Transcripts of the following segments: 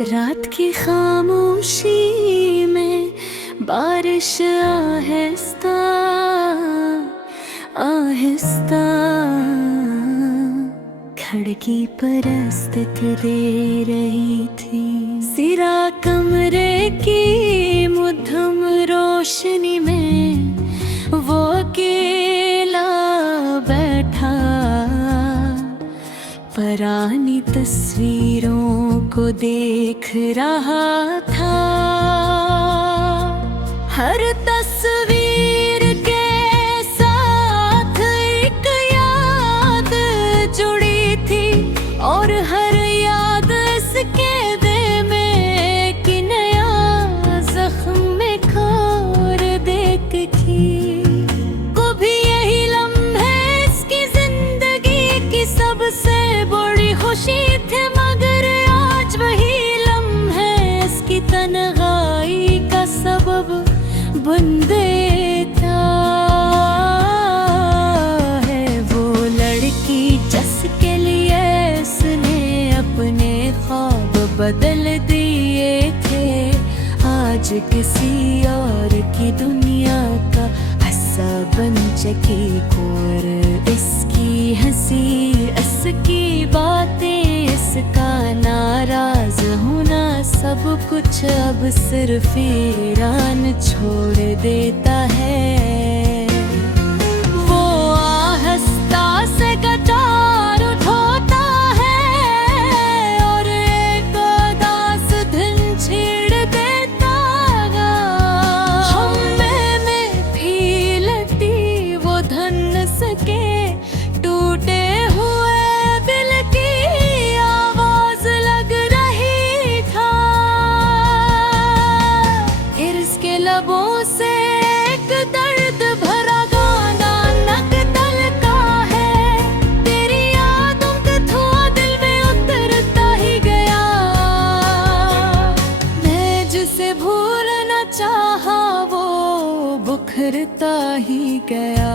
रात की खामोशी में बारिश आहिस्ता आहिस्ता खिड़की पर अस्तिक दे रही थी। सिरा कमरे की मध्यम रोशनी में वो अकेला बैठा पुरानी तस्वीरों को देख रहा था। हर तस्वीर के साथ एक याद जुड़ी थी और हर याद इसके दिल में कि नया जख्म में खोर देख थी। कभी यही लम्हे इसकी जिंदगी की सबसे बड़ी खुशी थे, मगर आज वही लम्हे इसकी तन्हाई का सबब बन देता है। वो लड़की जिसके लिए इसने अपने ख्वाब बदल दिए थे, आज किसी और की दुनिया का हिस्सा बन चुकी। और इसकी हंसी, इसकी बातें, इसका नाराज होना, सब कुछ अब सिर्फ ईरान छोड़ देता है। वो आहिस्ता से गिटार उठाता है और एक उदास धुन छेड़ देता है। हमें भी लगती वो धन सके टूटे हुए दिल की आवाज लग रही था। इसके लबों से एक दर्द भरा गाना नकतल का है। तेरी यादों का धुआं दिल में उतरता ही गया। मैं जिसे भूलना चाहा वो बुखरता ही गया।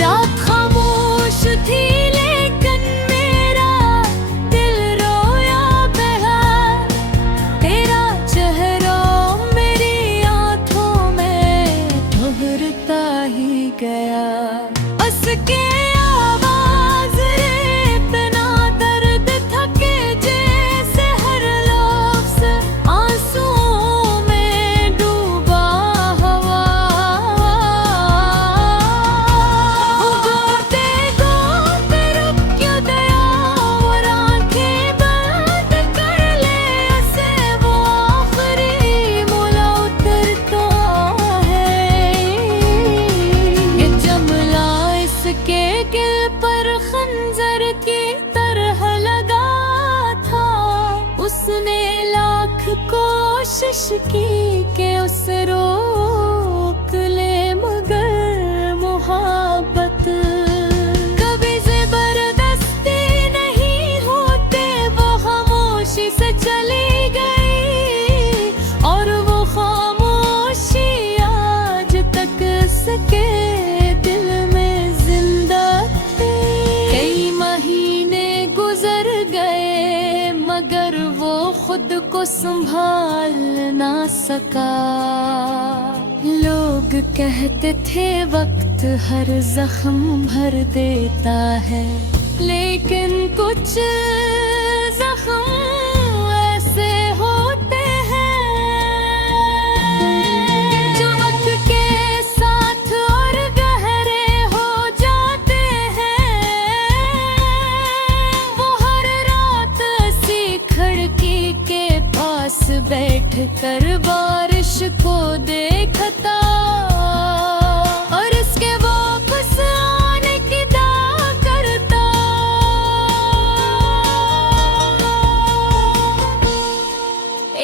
रात खामोश थी लेकिन मेरा दिल रोया बेहाल। तेरा चेहरा मेरी आंखों में ठहरता ही गया। उसके आवाज रे बिना दर्द थके जैसे हर लफ्ज़ आंसुओं में डूबा हवा। गोते गोते रुक क्यों गया और आंखें बंद कर ले ऐसे वो आखिरी मोला उतरता है। ये जमला इसके दिल पर खंजर की तरह लगा था। उसने लाख कोशिश की कि उसे रोक ले, मगर मोहब्बत कभी जबरदस्ती नहीं होते। वो खामोशी से चली गई और वो खामोशी आज तक उसके दिल में जिंदा थी। कई महीने गुजर गए मगर वो खुद को संभाल ना सका। लोग कहते थे वक्त हर जख्म भर देता है, लेकिन कुछ जख्म ऐसे होते हैं जो वक्त के साथ और गहरे हो जाते हैं। वो हर रात सी खिड़की के पास बैठ कर बारिश को देखता और इसके वापस आने की दुआ करता।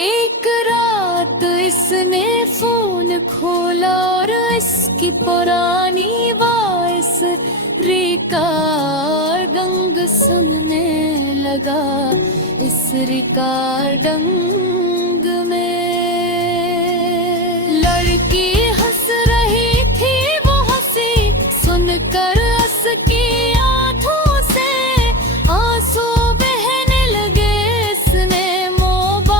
एक रात इसने फोन खोला और इसकी पुरानी वॉइस रिकॉर्डिंग सुनने लगा। इस रिकॉर्डिंग में लड़की हंस रही थी। वो हंसी सुनकर उसकी आंखों से आंसू बहने लगे। इसने मोबाइल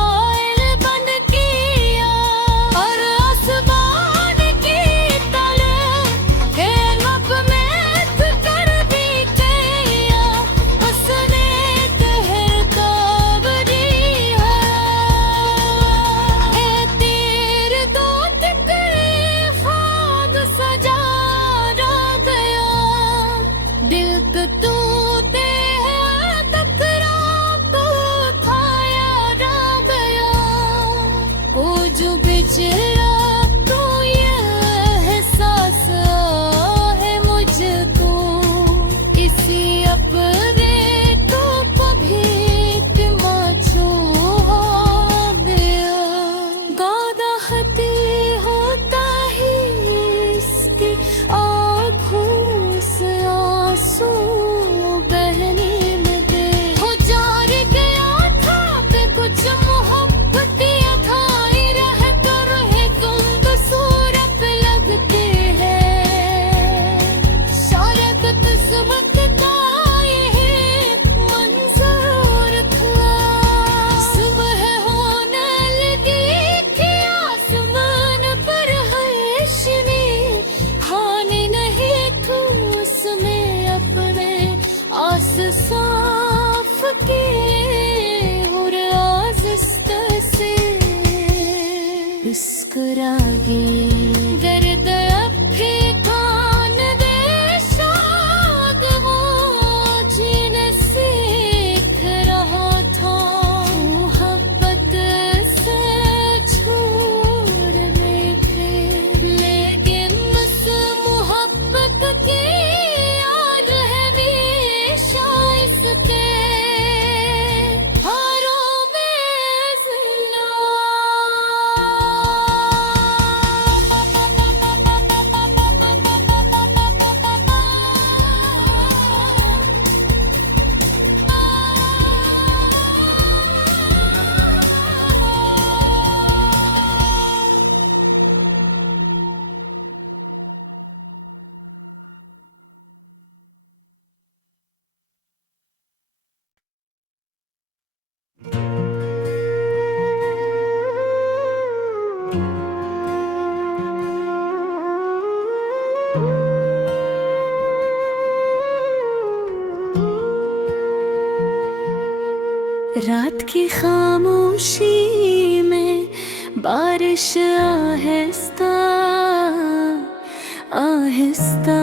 मुस्कुराए। दर्द अब भी खान दे शाद, वो जीने सीख रहा था। मोहब्बत से छोड़ने थे, लेकिन उस मोहब्बत की याद है हमेशा इसके हारों में जिंदा। रात की खामोशी में बारिश आहिस्ता आहिस्ता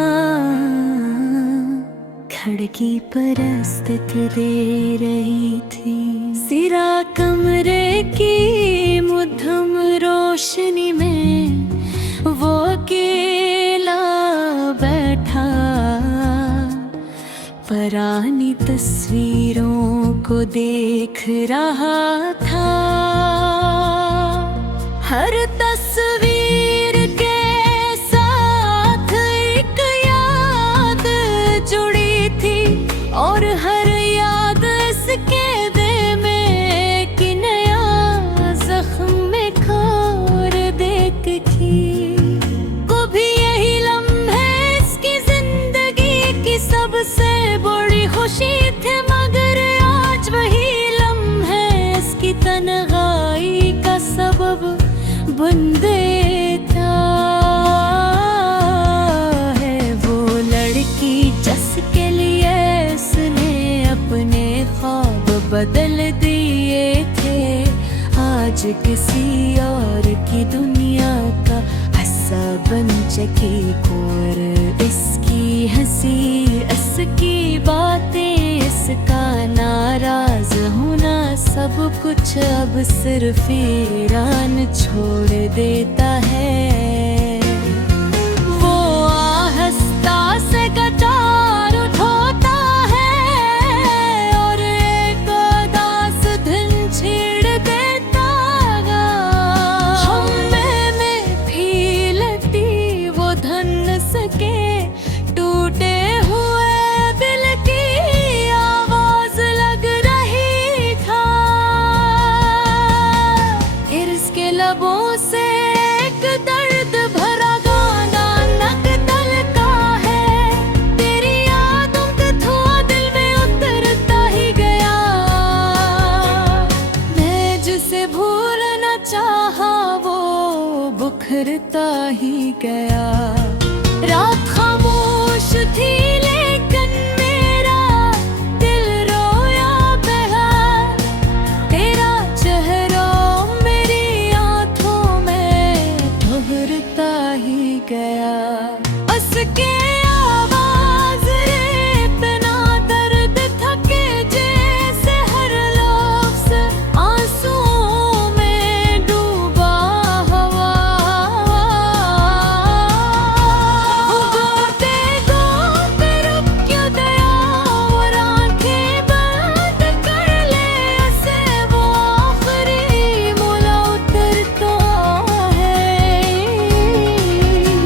खिड़की पर अस्तित्व दे रही थी। सिरा कमरे की मध्यम रोशनी में वो अकेला बैठा, पुरानी तस्वीरों को देख रहा था। हर तस्वीर के साथ एक याद जुड़ी थी, और हर याद इसके दिल में कि नया जख्म में खोर देख थी। कभी यही लम्हे इसकी जिंदगी की सबसे बड़ी खुशी थे, मगर आज वही लम्हे इसकी तन्हाई का सबब बन देता है। वो लड़की जिसके लिए इसने अपने ख्वाब बदल दिए थे, आज किसी और की दुनिया का हिस्सा बन चुकी। और इसकी हंसी, इसकी बातें, इसका नाराज होना, सब कुछ अब सिर्फ ईरान छोड़ देता है। वो आहिस्ता से कटार उठाता है और एक उदास धुन छेड़ देता है। हमें भी लगती वो धन सके टूटे हुए दिल की आवाज लग रही था। इर्ज़ के लबों से एक दर्द भरा गाना नकतल का है। तेरी यादों का धुआं दिल में उतरता ही गया। मैं जिसे भूलना चाहा वो बुखरता ही गया। रात खामोश थी लेकिन मेरा दिल रोया बेहाल। तेरा चेहरा मेरी आंखों में ठहरता ही गया। उसके आवाज रे इतना दर्द था कि जैसे हर लफ्ज़ आंसुओं में डूबा हुआ। गोते गोते रुक क्यों गया और आंखें बंद कर ले ऐसे वो आखिरी मोला उतरता है।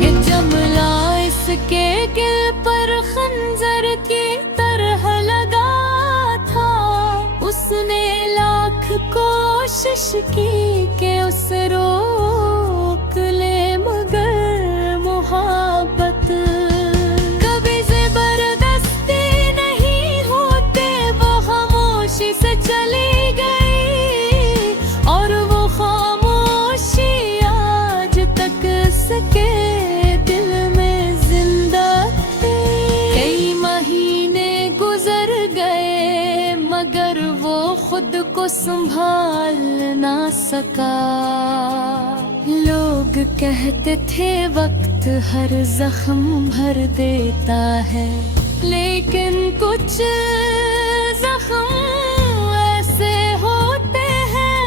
ये जमला इसके दिल पर खंजर की तरह लगा था। उसने लाख कोशिश की कि उसे रोक ले, मगर मोहब्बत कभी जबरदस्ती नहीं होते। वो खामोशी से चली गई और वो खामोशी आज तक उसके दिल में जिंदा थी। कई महीने गुजर गए मगर वो खुद को संभाल ना सका। लोग कहते थे वक्त हर जख्म भर देता है, लेकिन कुछ जख्म ऐसे होते हैं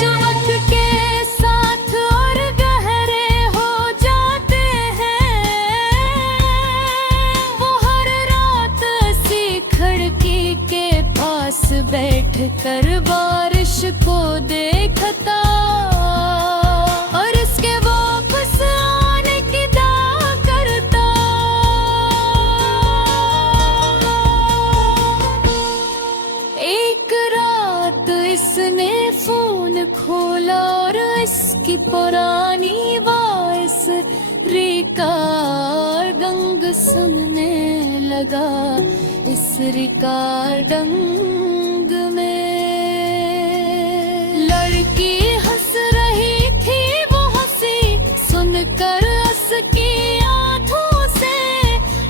जो वक्त के साथ और गहरे हो जाते हैं। वो हर रात सी खिड़की के पास बैठ कर बारिश को देखता और इसके वापस आने की दुआ करता। एक रात इसने फोन खोला और इसकी पुरानी वॉइस रिकॉर्डिंग सुनने लगा। इस रिकॉर्डिंग में लड़की हंस रही थी, वो हंसी सुनकर उसकी आंखों से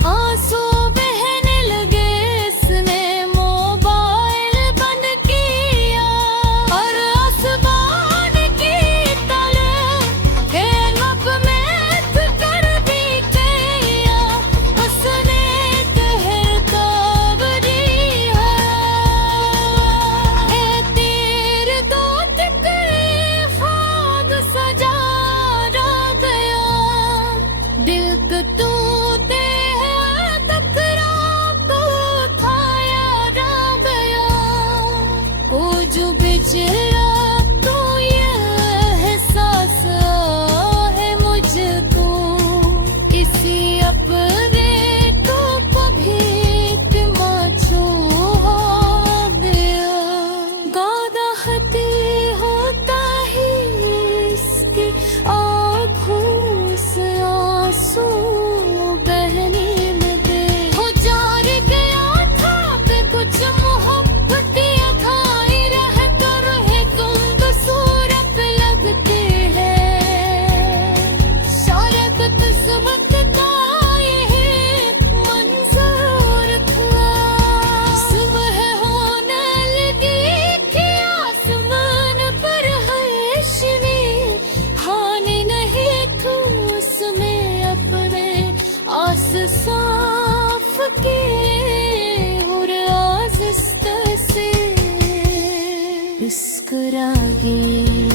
आंसू बहने लगे। इसने मोबाइल बंद किया और आसमान की तरफ हैंग में कर भी गया। उसने कहता बरिया ए तेरे दो तिकड़े फाग सजा गया। दिल को टूटे टकरा तो खाया गया। वो जो बिछड़ा तो ये एहसास है मुझको, इसी अपने को भी माचो गया। गादा हती होता ही इसकी आँखों से आंसू बहने लगे। हो जार गया था पे कुछ मोहब्बतियाँ खाई रह कर है गुम सूरत लगते हैं। शायद किस्मत का ये मंजूर था। सुबह होने लगी कि आसमान पर रोशनी हानि नहीं थी उसमें अपने आस साफ के और आज़िस्त से मुस्कुरा गई।